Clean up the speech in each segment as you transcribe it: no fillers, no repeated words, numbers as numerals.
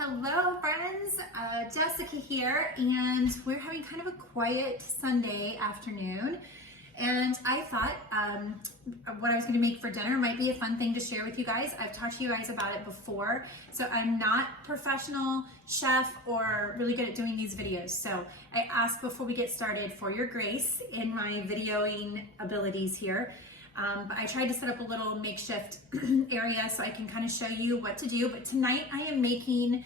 Hello friends, Jessica here, and we're having kind of a quiet Sunday afternoon, and I thought what I was going to make for dinner might be a fun thing to share with you guys. I've talked to you guys about it before, so I'm not professional chef or really good at doing these videos, so I ask before we get started for your grace in my videoing abilities here. But I tried to set up a little makeshift area so I can kind of show you what to do. But tonight I am making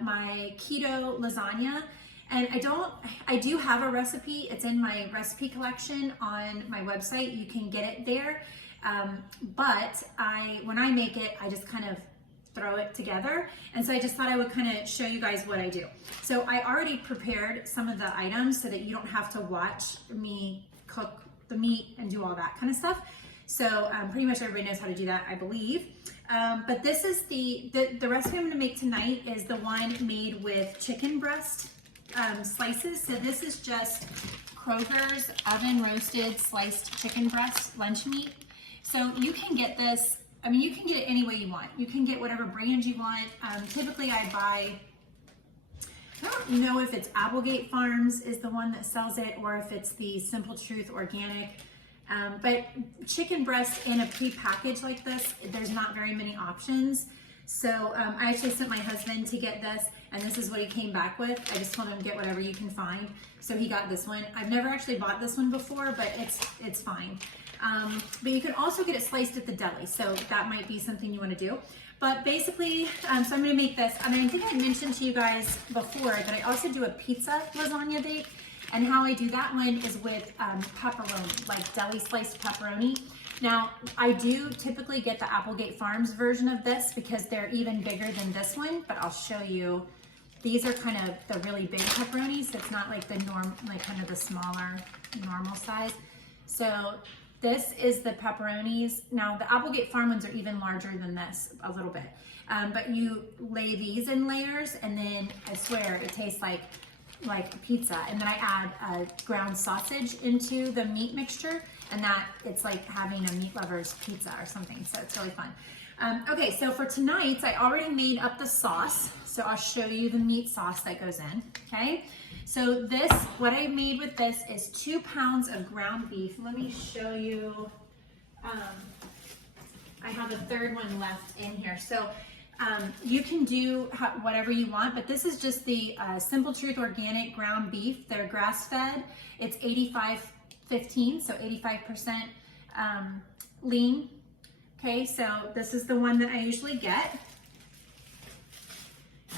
my keto lasagna, and I do have a recipe. It's in my recipe collection on my website. You can get it there. But when I make it, I just kind of throw it together. And so I just thought I would kind of show you guys what I do. So I already prepared some of the items so that you don't have to watch me cook the meat and do all that kind of stuff. So pretty much everybody knows how to do that, I believe. But this is the recipe I'm gonna make tonight is the one made with chicken breast slices. So this is just Kroger's oven roasted sliced chicken breast lunch meat. So you can get this, I mean, you can get it any way you want. You can get whatever brand you want. Typically I don't know if it's Applegate Farms is the one that sells it or if it's the Simple Truth Organic. But chicken breast in a pre-package like this, there's not very many options. So I actually sent my husband to get this, and this is what he came back with. I just told him get whatever you can find. So he got this one. I've never actually bought this one before, but it's fine. But you can also get it sliced at the deli, so that might be something you want to do. But basically, so I'm going to make this. I mean, I think I mentioned to you guys before that I also do a pizza lasagna bake. And how I do that one is with pepperoni, like deli sliced pepperoni. Now, I do typically get the Applegate Farms version of this because they're even bigger than this one, but I'll show you. These are kind of the really big pepperonis, so it's not like the kind of the smaller normal size. So this is the pepperonis. Now, the Applegate Farm ones are even larger than this a little bit. But you lay these in layers, and then I swear it tastes like pizza. And then I add ground sausage into the meat mixture, and that it's like having a meat lover's pizza or something. So it's really fun. Okay, so for tonight, I already made up the sauce. So I'll show you the meat sauce that goes in, okay? So what I made with this is 2 pounds of ground beef. Let me show you. I have a third one left in here. So you can do whatever you want, but this is just the Simple Truth Organic ground beef. They're grass-fed. It's 85-15, so 85% lean. Okay, so this is the one that I usually get.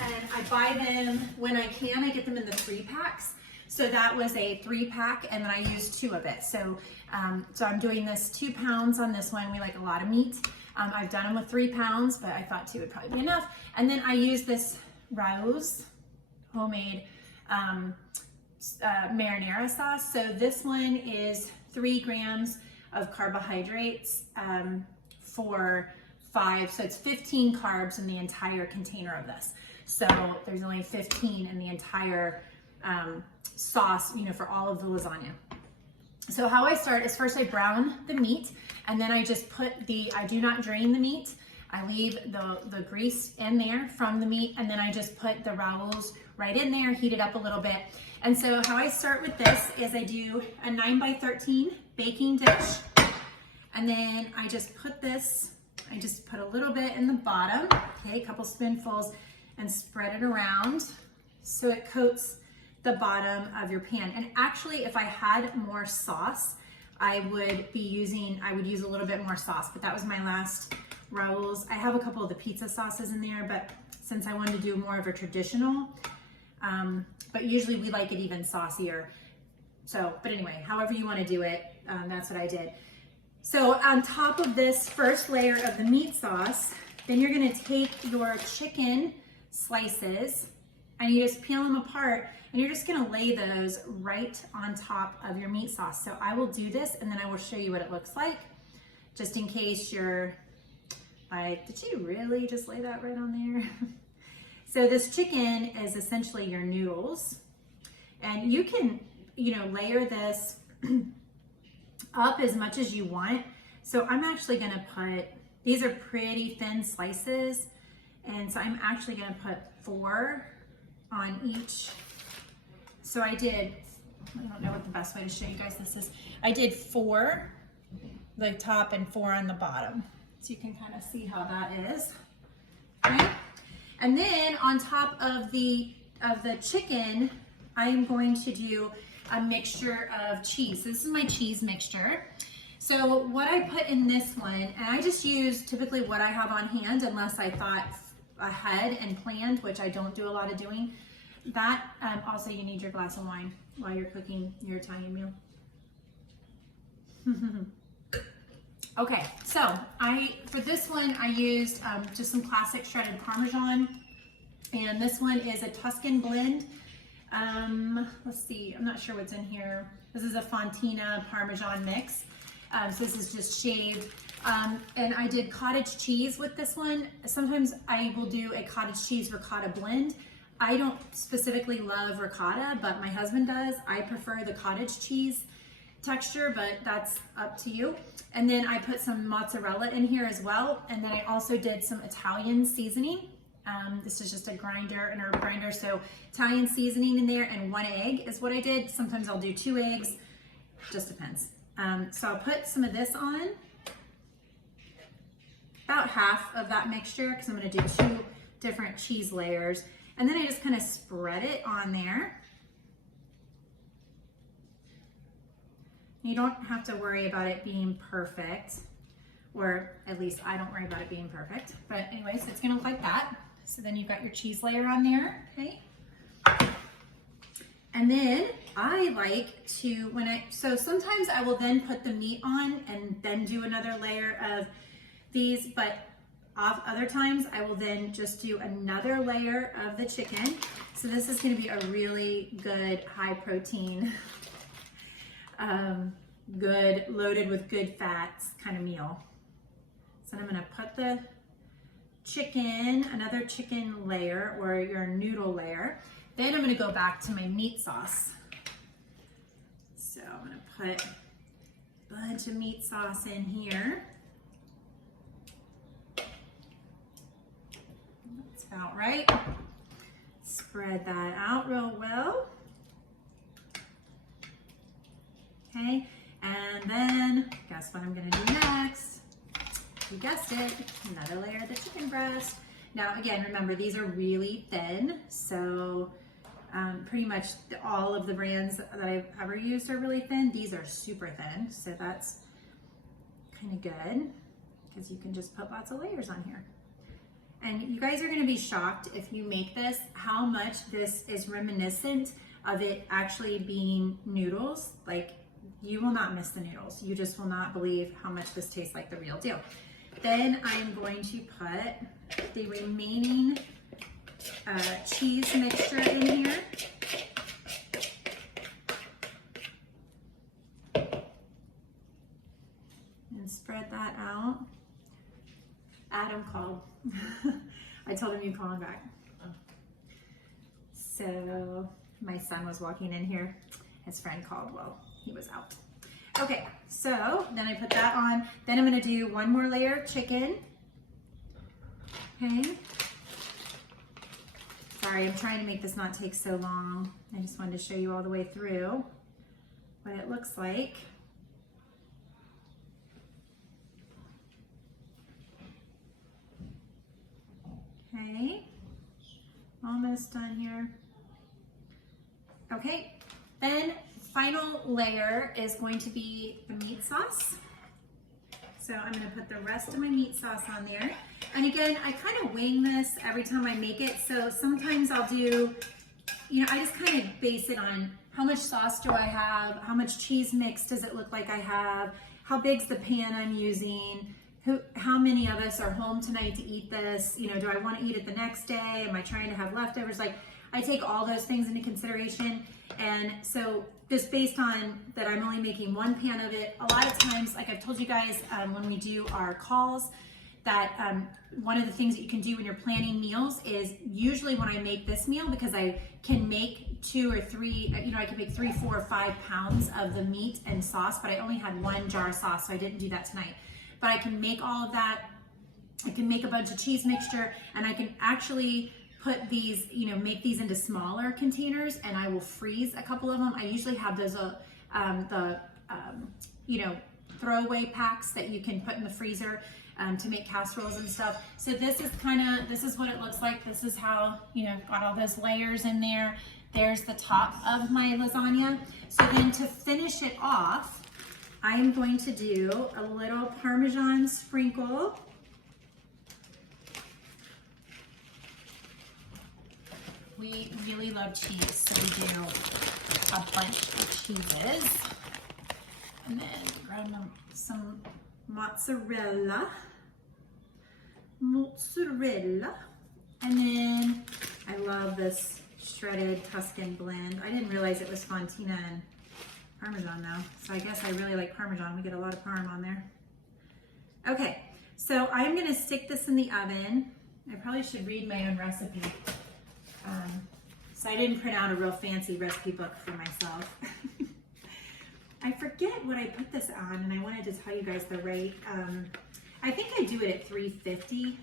And I buy them when I can. I get them in the 3-packs. So that was a 3-pack, and then I used 2 of it. So, so I'm doing this 2 pounds on this one. We like a lot of meat. I've done them with 3 pounds, but I thought 2 would probably be enough. And then I use this Rao's homemade marinara sauce. So this one is 3 grams of carbohydrates for 5. So it's 15 carbs in the entire container of this. So there's only 15 in the entire sauce, for all of the lasagna. So how I start is first I brown the meat, and then I just I do not drain the meat. I leave the grease in there from the meat, and then I just put the Rao's right in there, heat it up a little bit. And so how I start with this is I do a 9x13 baking dish, and then I just put a little bit in the bottom, okay, a couple spoonfuls, and spread it around so it coats the bottom of your pan. And actually, if I had more sauce, I would use a little bit more sauce, but that was my last Rao's. I have a couple of the pizza sauces in there, but since I wanted to do more of a traditional, but usually we like it even saucier. So, but anyway, however you want to do it, that's what I did. So on top of this first layer of the meat sauce, then you're gonna take your chicken slices and you just peel them apart, and you're just gonna lay those right on top of your meat sauce. So I will do this, and then I will show you what it looks like, just in case you're like, did you really just lay that right on there? So this chicken is essentially your noodles, and you can, layer this up as much as you want. So I'm actually gonna these are pretty thin slices, And so I'm actually gonna put 4 on each. So I don't know what the best way to show you guys this is. I did 4 the top and 4 on the bottom. So you can kind of see how that is. Okay? And then on top of the chicken, I am going to do a mixture of cheese. This is my cheese mixture. So what I put in this one, and I just use typically what I have on hand unless I thought ahead and planned, which I don't do a lot of doing. That, also you need your glass of wine while you're cooking your Italian meal. Okay, so for this one, I used just some classic shredded Parmesan, and this one is a Tuscan blend. Let's see, I'm not sure what's in here. This is a Fontina Parmesan mix. So this is just shaved. And I did cottage cheese with this one. Sometimes I will do a cottage cheese ricotta blend. I don't specifically love ricotta, but my husband does. I prefer the cottage cheese texture, but that's up to you. And then I put some mozzarella in here as well. And then I also did some Italian seasoning. This is just a grinder, an herb grinder. So Italian seasoning in there, and 1 egg is what I did. Sometimes I'll do 2 eggs, just depends. So I'll put some of this on, about half of that mixture, because I'm going to do 2 different cheese layers. And then I just kind of spread it on there. You don't have to worry about it being perfect, or at least I don't worry about it being perfect. But anyways, it's going to look like that. So then you've got your cheese layer on there, okay? And then I like to, so sometimes I will then put the meat on and then do another layer of these, but other times I will then just do another layer of the chicken. So this is going to be a really good high protein, good loaded with good fats kind of meal. So I'm going to put the chicken, another chicken layer or your noodle layer. Then I'm going to go back to my meat sauce. So I'm going to put a bunch of meat sauce in here. That's about right. Spread that out real well. Okay, and then guess what I'm going to do next? You guessed it, another layer of the chicken breast. Now again, remember these are really thin, so pretty much all of the brands that I've ever used are really thin. These are super thin, so that's kind of good because you can just put lots of layers on here. And you guys are going to be shocked if you make this, how much this is reminiscent of it actually being noodles. Like, you will not miss the noodles. You just will not believe how much this tastes like the real deal. Then I'm going to put the remaining cheese mixture in here. And spread that out. Adam called. I told him you'd call him back. So my son was walking in here. His friend called while he was out. Okay, so then I put that on. Then I'm gonna do 1 more layer of chicken. Okay. Sorry, I'm trying to make this not take so long. I just wanted to show you all the way through what it looks like. Okay, almost done here. Okay, then final layer is going to be the meat sauce. So I'm going to put the rest of my meat sauce on there. And again, I kind of wing this every time I make it. So sometimes I'll do, I just kind of base it on how much sauce do I have, how much cheese mix does it look like I have, how big's the pan I'm using, how many of us are home tonight to eat this, do I want to eat it the next day, am I trying to have leftovers? Like, I take all those things into consideration. And so just based on that, I'm only making 1 pan of it. A lot of times, like I've told you guys when we do our calls, that one of the things that you can do when you're planning meals is usually when I make this meal, because I can make 2 or 3, I can make 3, 4, or 5 pounds of the meat and sauce, but I only had 1 jar of sauce, so I didn't do that tonight. But I can make all of that I can make a bunch of cheese mixture, and I can actually put these, make these into smaller containers, and I will freeze a couple of them. I usually have those, throwaway packs that you can put in the freezer to make casseroles and stuff. So this is what it looks like. This is how, got all those layers in there. There's the top of my lasagna. So then to finish it off, I'm going to do a little Parmesan sprinkle. We really love cheese, so we do a bunch of cheeses. And then grab some mozzarella. And then I love this shredded Tuscan blend. I didn't realize it was Fontina and Parmesan though. So I guess I really like Parmesan. We get a lot of Parm on there. Okay, so I'm gonna stick this in the oven. I probably should read my own recipe. So I didn't print out a real fancy recipe book for myself. I forget what I put this on, and I wanted to tell you guys the rate. I think I do it at 350.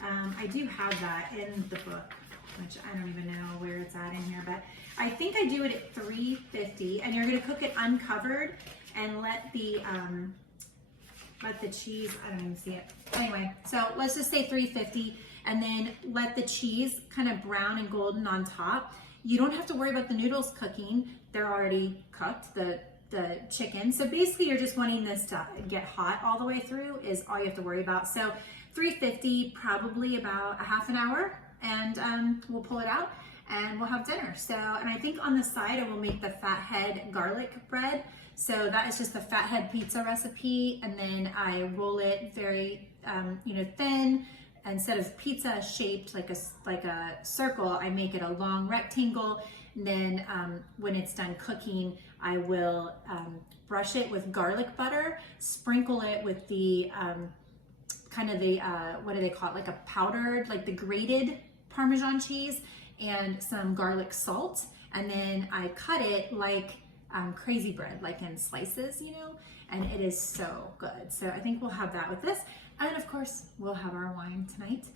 I do have that in the book, which I don't even know where it's at in here, but I think I do it at 350, and you're gonna cook it uncovered and let the cheese, I don't even see it. Anyway, so let's just say 350, and then let the cheese kind of brown and golden on top. You don't have to worry about the noodles cooking. They're already cooked, the chicken. So basically you're just wanting this to get hot all the way through is all you have to worry about. So 350, probably about a half an hour, and we'll pull it out and we'll have dinner. So, and I think on the side I will make the fathead garlic bread. So that is just the fathead pizza recipe, and then I roll it very thin. Instead of pizza shaped like a circle, I make it a long rectangle. And then when it's done cooking, I will brush it with garlic butter, sprinkle it with the what do they call it? Like a powdered, like the grated Parmesan cheese and some garlic salt. And then I cut it like crazy bread, like in slices, and it is so good. So I think we'll have that with this. And of course, we'll have our wine tonight.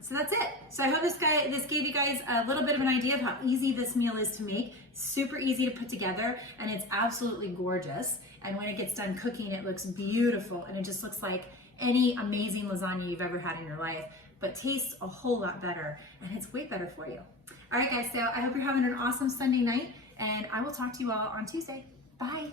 So that's it. So I hope this gave you guys a little bit of an idea of how easy this meal is to make. Super easy to put together, and it's absolutely gorgeous. And when it gets done cooking, it looks beautiful, and it just looks like any amazing lasagna you've ever had in your life, but tastes a whole lot better, and it's way better for you. All right, guys, so I hope you're having an awesome Sunday night, and I will talk to you all on Tuesday. Bye.